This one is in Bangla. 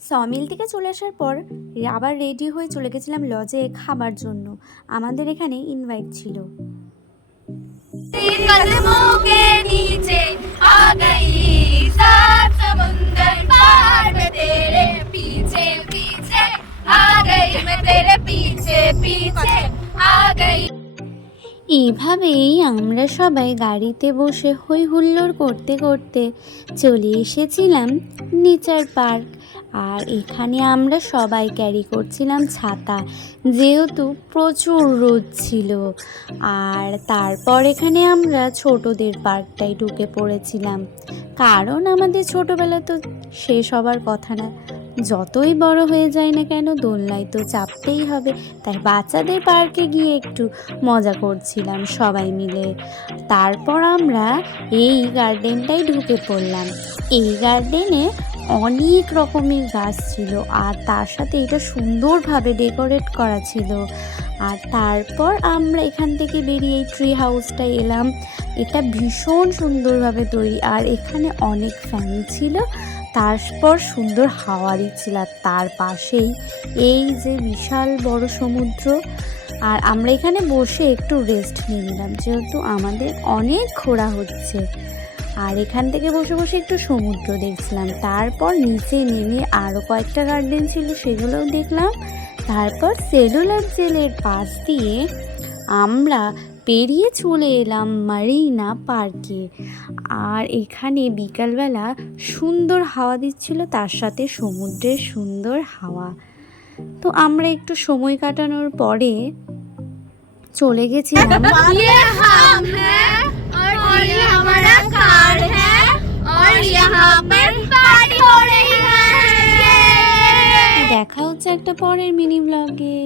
সমিল থেকে চলে আসার পর আবার রেডি হয়ে চলে গেছিলাম লজে খাবার জন্য। আমাদের এখানে ইনভাইট ছিল। कदमों के नीचे आ गई सात समुंदर पार मैं तेरे पीछे पीछे आ गई मैं तेरे पीछे पीछे आ गई। এইভাবেই আমরা সবাই গাড়িতে বসে হই হুল্লোড় করতে করতে চলে এসেছিলাম নেচার পার্ক। আর এখানে আমরা সবাই ক্যারি করছিলাম ছাতা, যেহেতু প্রচুর রোদ ছিল। আর তারপর এখানে আমরা ছোটদের পার্কটাই ঢুকে পড়েছিলাম, কারণ আমাদের ছোটবেলা তো শেষ হবার কথা না। যতই বড় হয়ে যায় না কেন, দোলনায় তো চাপতেই হবে। তাই বাচ্চাদের পার্কে গিয়ে একটু মজা করছিলাম সবাই মিলে। তারপর আমরা এই গার্ডেনটাই ঢুকে পড়লাম। এই গার্ডেনে অনেক রকমের গাছ ছিল, আর তার সাথে এটা সুন্দরভাবে ডেকোরেট করা ছিল। আর তারপর আমরা এখান থেকে বেরিয়ে এই ট্রি হাউসটায় এলাম। এটা ভীষণ সুন্দরভাবে তৈরি, আর এখানে অনেক ফ্যান ছিল। তারপর সুন্দর হাওয়া দিচ্ছিল, আর তার পাশেই এই যে বিশাল বড় সমুদ্র। আর আমরা এখানে বসে একটু রেস্ট নিয়ে নিলাম, যেহেতু আমাদের অনেক ঘোরা হচ্ছে। আর এখান থেকে বসে বসে একটু সমুদ্র দেখছিলাম। তারপর নিচে নেমে আরও কয়েকটা গার্ডেন ছিল, সেগুলোও দেখলাম। তারপর সেলুলার জেলের পাশ দিয়ে আমরা পেরিয়ে চলে এলাম মারিনা পার্কে। আর এখানে বিকালবেলা সুন্দর হাওয়া দিচ্ছিল, তার সাথে সমুদ্রের সুন্দর হাওয়া। তো আমরা একটু সময় কাটানোর পরে চলে গেছিলাম। ये हम हैं और ये हमारा कार है और यहाँ पे पार्टी हो रही है। দেখা হচ্ছে একটা পরের মিনি ব্লগে।